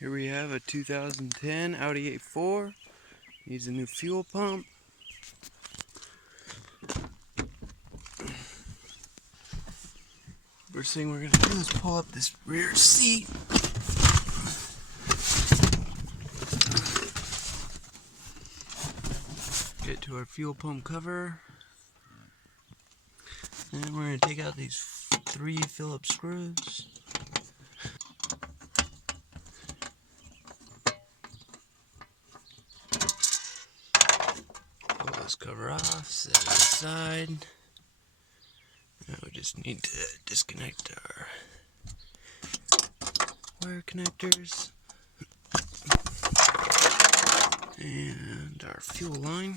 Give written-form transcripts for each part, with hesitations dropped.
Here we have a 2010 Audi A4. Needs a new fuel pump. First thing we're going to do is pull up this rear seat. Get to our fuel pump cover. And we're going to take out these 3 Phillips screws. Pull this cover off, set it aside. Now we just need to disconnect our wire connectors and our fuel line.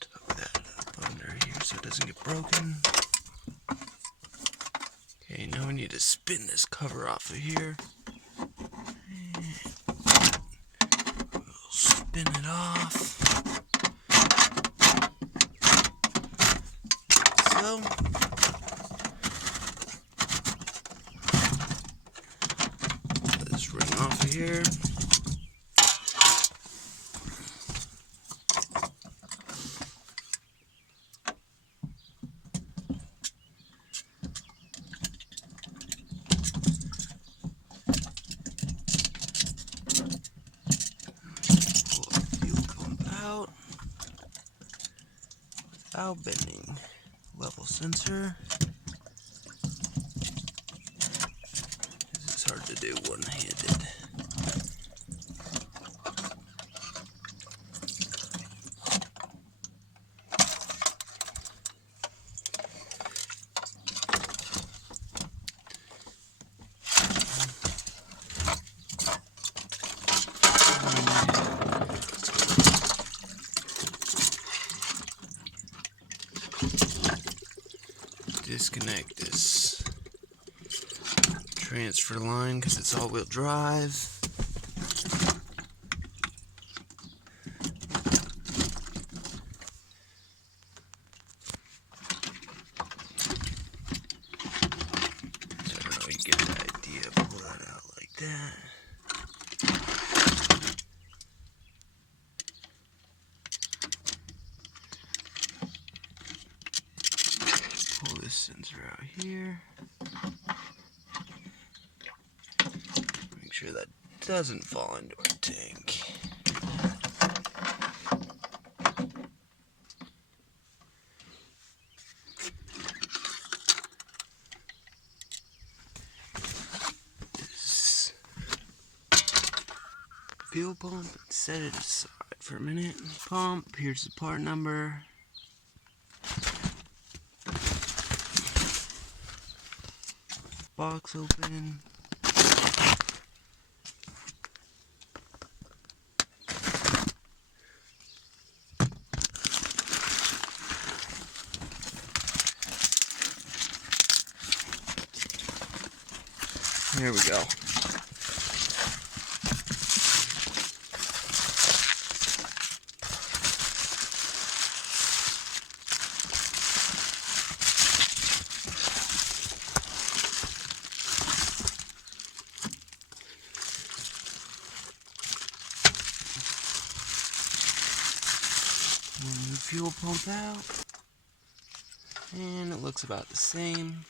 Tuck that up under here so it doesn't get broken. Okay, now we need to spin this cover off of here. We'll spin it off. So. Let this ring off of here. Without bending. Level sensor. It's hard to do one-handed. Disconnect this transfer line because it's all-wheel drive. I don't know, you get the idea. Pull that out like that. Pull this sensor out here. Make sure that doesn't fall into our tank. This fuel pump, and set it aside for a minute. Pump, here's the part number. Box open. Here we go. The fuel pump out, and it looks about the same.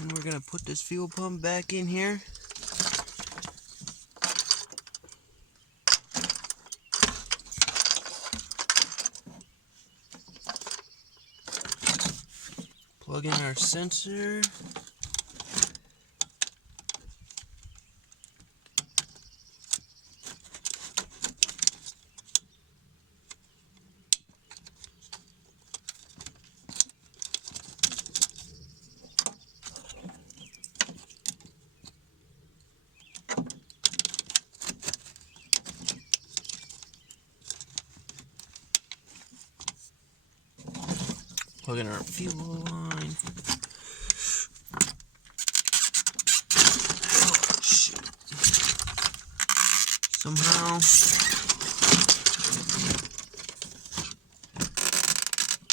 And we're gonna put this fuel pump back in here. Plug in our sensor. Plug in our fuel line. Oh, shoot. Somehow,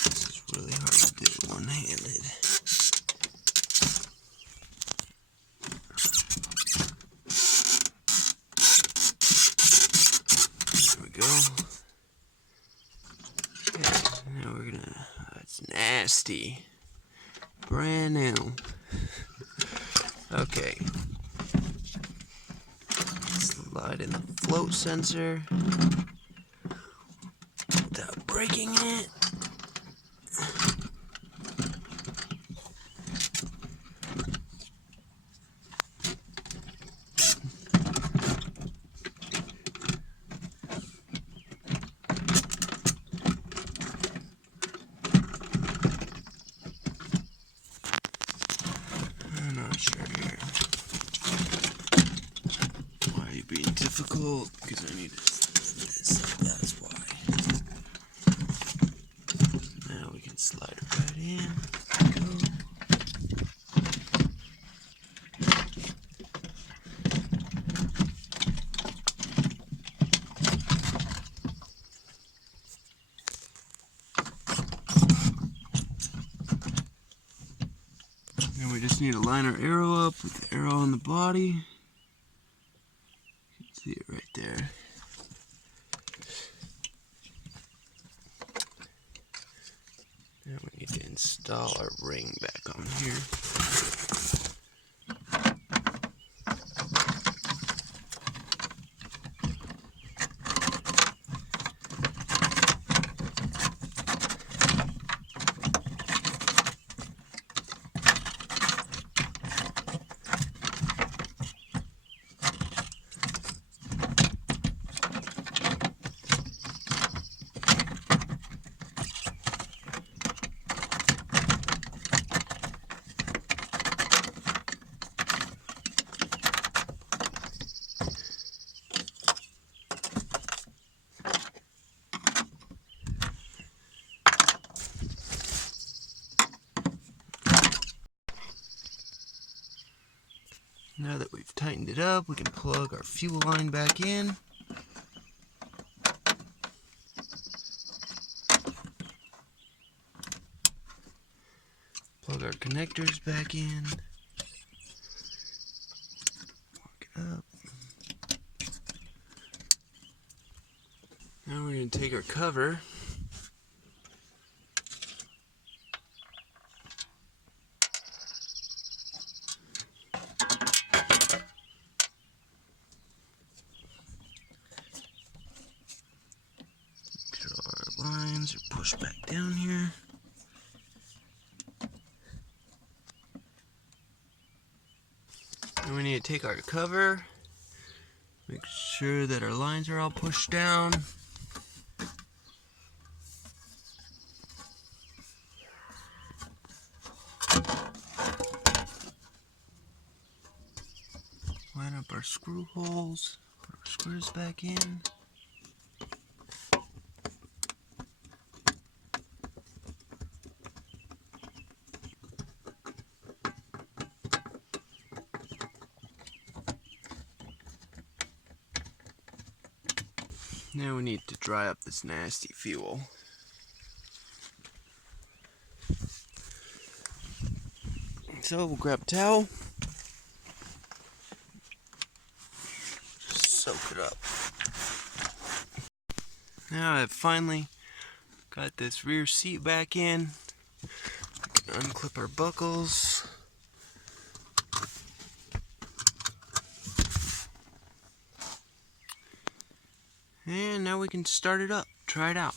this is really hard to do. one-handed. There we go. Okay, now we're gonna, it's nasty. Brand new. Okay. Slide in the float sensor without breaking it. I'm not sure here. Why are you being difficult? Because I need this. That's why. Now we can slide it right in. Go. Now we just need to line our arrow up with the arrow on the body. You can see it right there. Now we need to install our ring back on here. Now that we've tightened it up, we can plug our fuel line back in. Plug our connectors back in. Lock it up. Now we're going to take our cover. Lines are pushed back down here. And we need to take our cover, make sure that our lines are all pushed down. Line up our screw holes, put our screws back in. Now we need to dry up this nasty fuel. So we'll grab a towel, soak it up. Now I've finally got this rear seat back in. We can unclip our buckles. And now we can start it up, try it out.